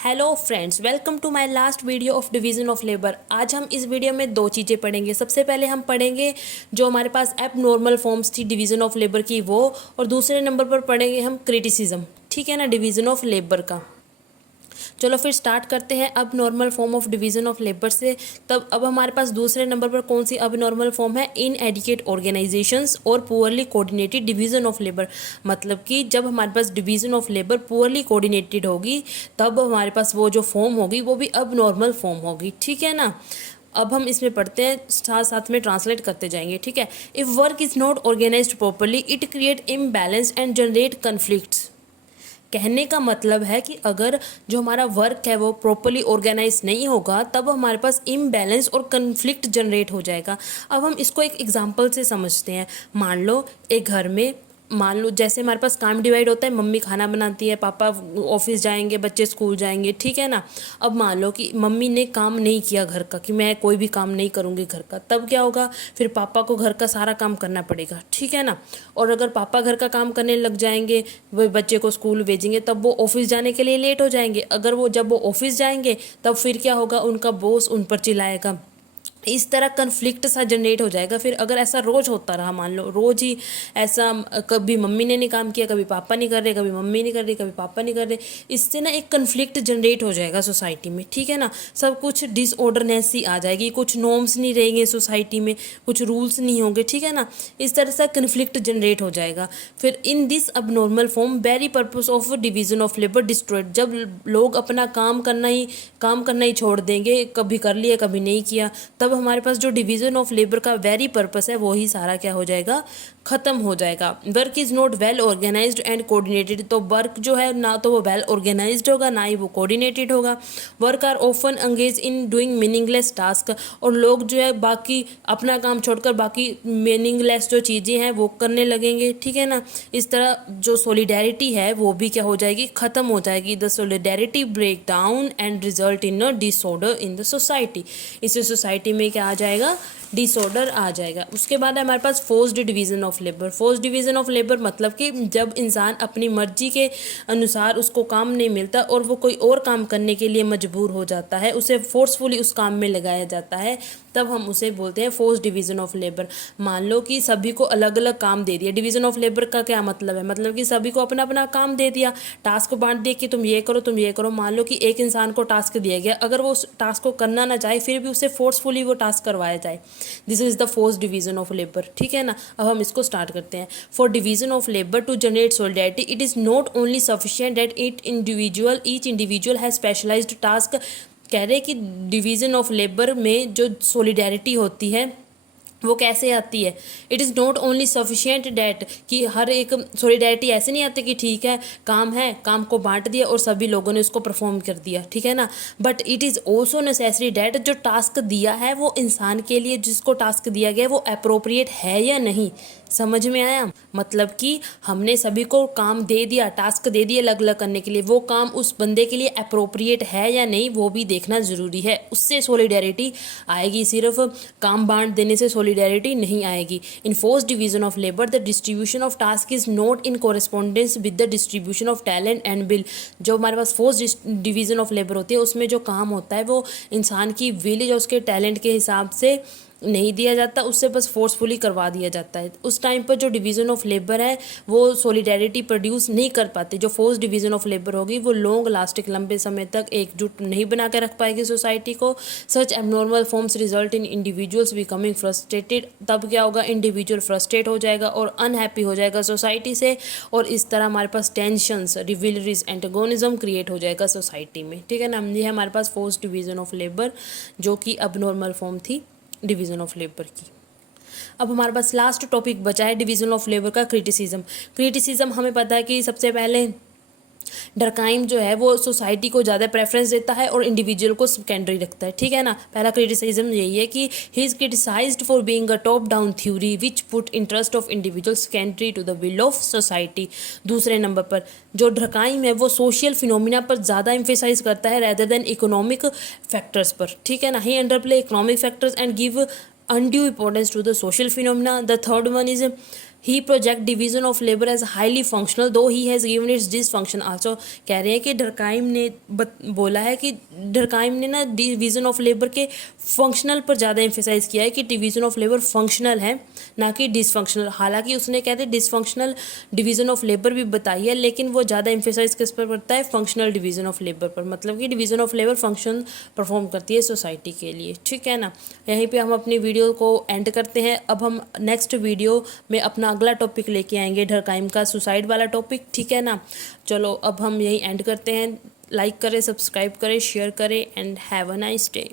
Hello friends, welcome to my last video of division of labour. आज हम इस video में दो चीज़ें पढ़ेंगे। सबसे पहले हम पढ़ेंगे जो हमारे पास एब नॉर्मल फॉर्म्स थी डिवीज़न ऑफ लेबर की वो, और दूसरे नंबर पर पढ़ेंगे हम क्रिटिसिज्म, ठीक है ना, डिवीज़न ऑफ लेबर का। चलो फिर स्टार्ट करते हैं अब normal form of division of labour से। तब अब हमारे पास दूसरे नंबर पर कौन सी अब नॉर्मल फॉर्म है? इन एडिकेट ऑर्गेनाइजेशंस और poorly coordinated division of labour. मतलब कि जब हमारे पास division of labour poorly coordinated होगी तब हमारे पास वो जो फॉर्म होगी वो भी अब नॉर्मल फॉर्म होगी, ठीक है ना। अब हम इसमें पढ़ते हैं, साथ साथ में ट्रांसलेट करते जाएंगे, ठीक है। If work is not organised properly it create imbalance and generate conflicts. कहने का मतलब है कि अगर जो हमारा वर्क है वो प्रॉपरली ऑर्गेनाइज नहीं होगा तब हमारे पास इम्बैलेंस और कन्फ्लिक्ट जनरेट हो जाएगा। अब हम इसको एक एग्जांपल से समझते हैं। मान लो एक घर में, मान लो जैसे हमारे पास काम डिवाइड होता है, मम्मी खाना बनाती है, पापा ऑफिस जाएंगे, बच्चे स्कूल जाएंगे, ठीक है ना। अब मान लो कि मम्मी ने काम नहीं किया घर का, कि मैं कोई भी काम नहीं करूँगी घर का, तब क्या होगा? फिर पापा को घर का सारा काम करना पड़ेगा, ठीक है ना। और अगर पापा घर का काम करने लग जाएंगे, वो बच्चे को स्कूल भेजेंगे, तब वो ऑफिस जाने के लिए लेट हो जाएंगे। अगर जब वो ऑफिस जाएंगे तब फिर क्या होगा? उनका बॉस उन पर चिल्लाएगा। इस तरह कन्फ्लिक्ट सा जनरेट हो जाएगा। फिर अगर ऐसा रोज होता रहा, मान लो रोज ही ऐसा, कभी मम्मी ने नहीं काम किया, कभी पापा नहीं कर रहे, कभी मम्मी नहीं कर रही, कभी पापा नहीं कर रहे, इससे ना एक कन्फ्लिक्ट जनरेट हो जाएगा सोसाइटी में, ठीक है ना। सब कुछ डिसऑर्डरनेस सी आ जाएगी, कुछ नॉर्म्स नहीं रहेंगे सोसाइटी में, कुछ रूल्स नहीं होंगे, ठीक है ना। इस तरह से कन्फ्लिक्ट जनरेट हो जाएगा। फिर इन दिस अब normal form very purpose of division of labour destroyed. जब लोग अपना काम करना ही छोड़ देंगे, कभी कर लिया कभी नहीं किया, तब हमारे पास जो डिवीजन ऑफ लेबर का वेरी पर्पस है वही सारा क्या हो जाएगा? खत्म हो जाएगा। Work is not well organised and coordinated. तो वर्क जो है ना तो वो वेल ऑर्गेनाइज्ड होगा, ना ही वो कोऑर्डिनेटेड होगा। Work are often engage in doing meaningless task. और लोग जो है बाकी अपना काम छोड़कर बाकी मीनिंगलेस जो चीज़ें हैं वो करने लगेंगे, ठीक है ना। इस तरह जो सॉलिडेरिटी है वो भी क्या हो जाएगी? खत्म हो जाएगी। The solidarity break down and result in a disorder in the society. इससे सोसाइटी में क्या आ जाएगा? डिसऑर्डर आ जाएगा। उसके बाद है हमारे पास forced division of labour. Forced division of labour मतलब कि जब इंसान अपनी मर्जी के अनुसार उसको काम नहीं मिलता और वो कोई और काम करने के लिए मजबूर हो जाता है, उसे फोर्सफुली उस काम में लगाया जाता है, तब हम उसे बोलते हैं फोर्स्ड डिवीजन ऑफ लेबर। मान लो कि सभी को अलग अलग काम दे दिया। डिवीजन ऑफ लेबर का क्या मतलब है? मतलब कि सभी को अपना अपना काम दे दिया, टास्क बांट दिया कि तुम ये करो तुम ये करो। मान लो कि एक इंसान को टास्क दिया गया, अगर वो उस टास्क को करना ना चाहे फिर भी उसे फोर्सफुली वो टास्क करवाया जाए, this is the forced division of labour, ठीक है ना। अब हम इसको स्टार्ट करते हैं। For division of labour to generate solidarity it is not only sufficient that each individual has specialised task. कह रहे कि डिवीज़न ऑफ लेबर में जो सॉलिडेरिटी होती है वो कैसे आती है? It is not only sufficient that, कि हर एक सॉलिडेरिटी ऐसे नहीं आती कि ठीक है काम को बांट दिया और सभी लोगों ने उसको परफॉर्म कर दिया, ठीक है ना। But it is also necessary that जो टास्क दिया है वो इंसान के लिए, जिसको टास्क दिया गया वो अप्रोप्रिएट है या नहीं। समझ में आया? मतलब कि हमने सभी को काम दे दिया, टास्क दे दिए अलग अलग करने के लिए, वो काम उस बंदे के लिए अप्रोप्रिएट है या नहीं वो भी देखना ज़रूरी है। उससे सॉलिडेरिटी आएगी, सिर्फ काम बांट देने से सॉलिडेरिटी नहीं आएगी। In forced division of labour the distribution of task is not in correspondence with the distribution of talent and will. जो हमारे पास फोर्स्ड डिवीजन ऑफ लेबर होती है उसमें जो काम होता है वो इंसान की विल या उसके टैलेंट के हिसाब से नहीं दिया जाता, उससे बस फोर्सफुली करवा दिया जाता है। उस टाइम पर जो डिवीज़न ऑफ लेबर है वो सॉलिडेरिटी प्रोड्यूस नहीं कर पाते। जो फोर्स डिवीज़न ऑफ लेबर होगी वो लॉन्ग लास्टिक लंबे समय तक एकजुट नहीं बना के रख पाएगी सोसाइटी को। Such abnormal forms result in individuals becoming frustrated. तब क्या होगा? इंडिविजुअल फ्रस्ट्रेट हो जाएगा और अनहैप्पी हो जाएगा सोसाइटी से, और इस तरह हमारे पास टेंशंस, रिविलरीज, एंटागोनिज्म क्रिएट हो जाएगा सोसाइटी में, ठीक है ना। ये है हमारे पास फोर्स डिवीज़न ऑफ लेबर जो कि अबनॉर्मल फॉर्म थी डिवीज़न ऑफ लेबर की। अब हमारे पास लास्ट टॉपिक बचा है डिवीज़न ऑफ लेबर का, क्रिटिसिज्म। क्रिटिसिज्म हमें पता है कि सबसे पहले डरकाइम जो है वो सोसाइटी को ज़्यादा प्रेफरेंस देता है और इंडिविजुअल को सेकेंडरी रखता है, ठीक है ना। पहला क्रिटिसिज्म यही है कि he is criticised for being a top down theory which put interest of individual secondary to the will of society. दूसरे नंबर पर जो डरकाइम है वो सोशल फिनोमिना पर ज़्यादा एम्फेसाइज करता है रेदर देन इकोनॉमिक फैक्टर्स पर, ठीक है ना। He underplay economic factors and give undue importance to the social phenomena. The third one is he project division of labour as highly functional though he has given its dysfunction also. कह रहे हैं कि डरकाइम ने बोला है कि डरकाइम ने ना डिवीजन ऑफ लेबर के फंक्शनल पर ज़्यादा एम्फेसाइज किया है कि डिवीजन ऑफ लेबर फंक्शनल है ना कि डिसफंक्शनल। हालांकि उसने कहते डिसफंक्शनल डिवीजन ऑफ लेबर भी बताई है, लेकिन वो ज़्यादा एम्फेसाइज किस पर करता है, फंक्शनल डिवीजन ऑफ लेबर पर। मतलब कि division of labour function perform करती है सोसाइटी के लिए। ठीक है ना। यहीं पे हम अपनी वीडियो को एंड करते हैं। अब हम नेक्स्ट वीडियो में अपना अगला टॉपिक लेके आएंगे, डरकाइम का सुसाइड वाला टॉपिक। ठीक है ना। चलो अब हम यही एंड करते हैं। लाइक करें, सब्सक्राइब करें, शेयर करें and have a nice day.